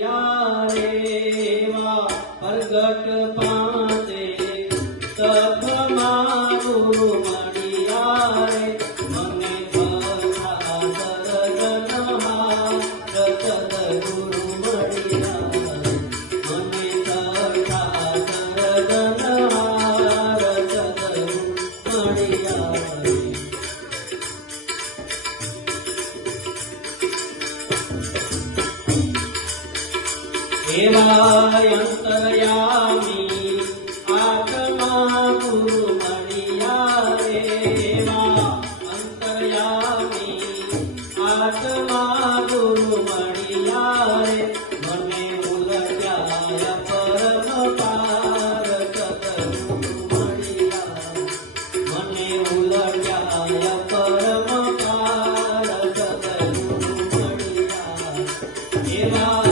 મળ્યા રે એવા પ્રગટ પાંચે તત્વમાં ગુરુ મળ્યા રે મને થતા સર્જનહાર સદગુરુ મળ્યા મને થતા સર્જનહાર સદગુરુ મળ્યા રે એવા અંતર્યામી આત્મા ગુરુ મળ્યા રે એવા અંતર્યામી આત્મા ગુરુ મળ્યા રે મને ઉલટ્યા પરમ પાર સદગુરુ મળ્યા મને ઉલટ્યા પરમ પાર સદગુરુ મળ્યા એવા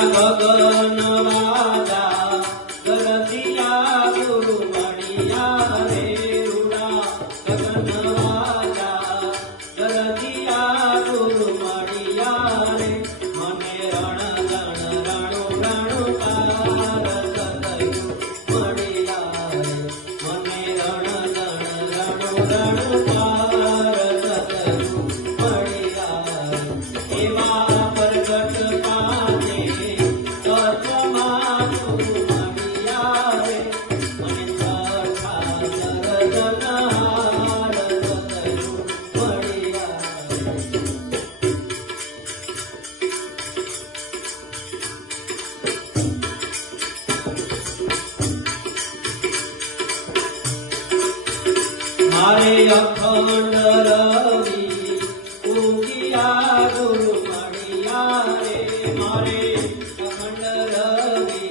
ગગન વાદા ગરદિયા ગુરુ મળ્યા રે રૂડા ગગન વાદા ગરદિયા ગુરુ મળ્યા રે મને રણ રણુ રણુકાર સદગુરુ મળ્યા રે મને રણ રણુ રણુકાર સદગુરુ મળ્યા રે એવા પ્રગટ મારે અખંડ રવિ ઉગિયા ગુરુ મળ્યા રે મારે અખંડ રવિ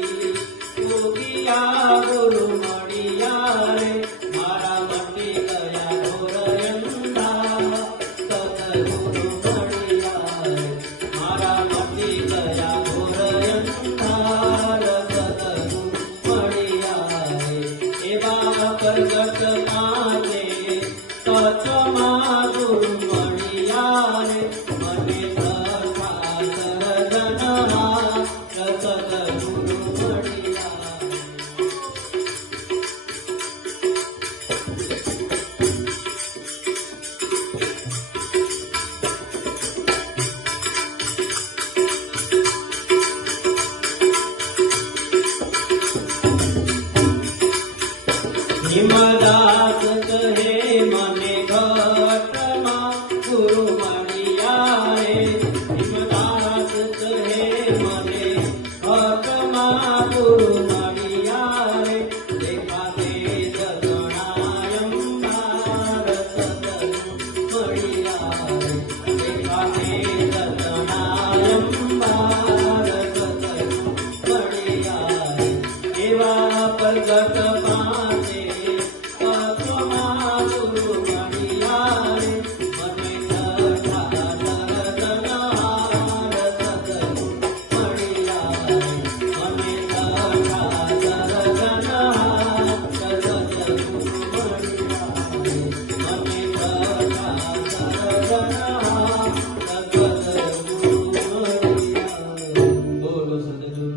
ઉગિયા ગુરુ મળ્યા રે મારા મટી ગયા ઘોરયંડા સદગુરુ મળ્યા રે મારા મટી ગયા ઘોરયંડા સદગુરુ મળ્યા રે એવા પ્રગટ પાંચે તત્વમાં ગુરુ મળ્યા રે મને થતા સર્જનહાર સદગુરુ મળ્યા હિમદાસ કહે મને ઘટમાં ગુરુ મળ્યા રે હિમદાસ કહે મને ઘટમાં ગુરુ મળ્યા રે દેખાતે જગણાયંબાર સદગુરુ મળ્યા રે દેખાતે જગણાયંબાર સદગુરુ મળ્યા રે એવા પ્રગટ પાંચે બોલો સદગુરુ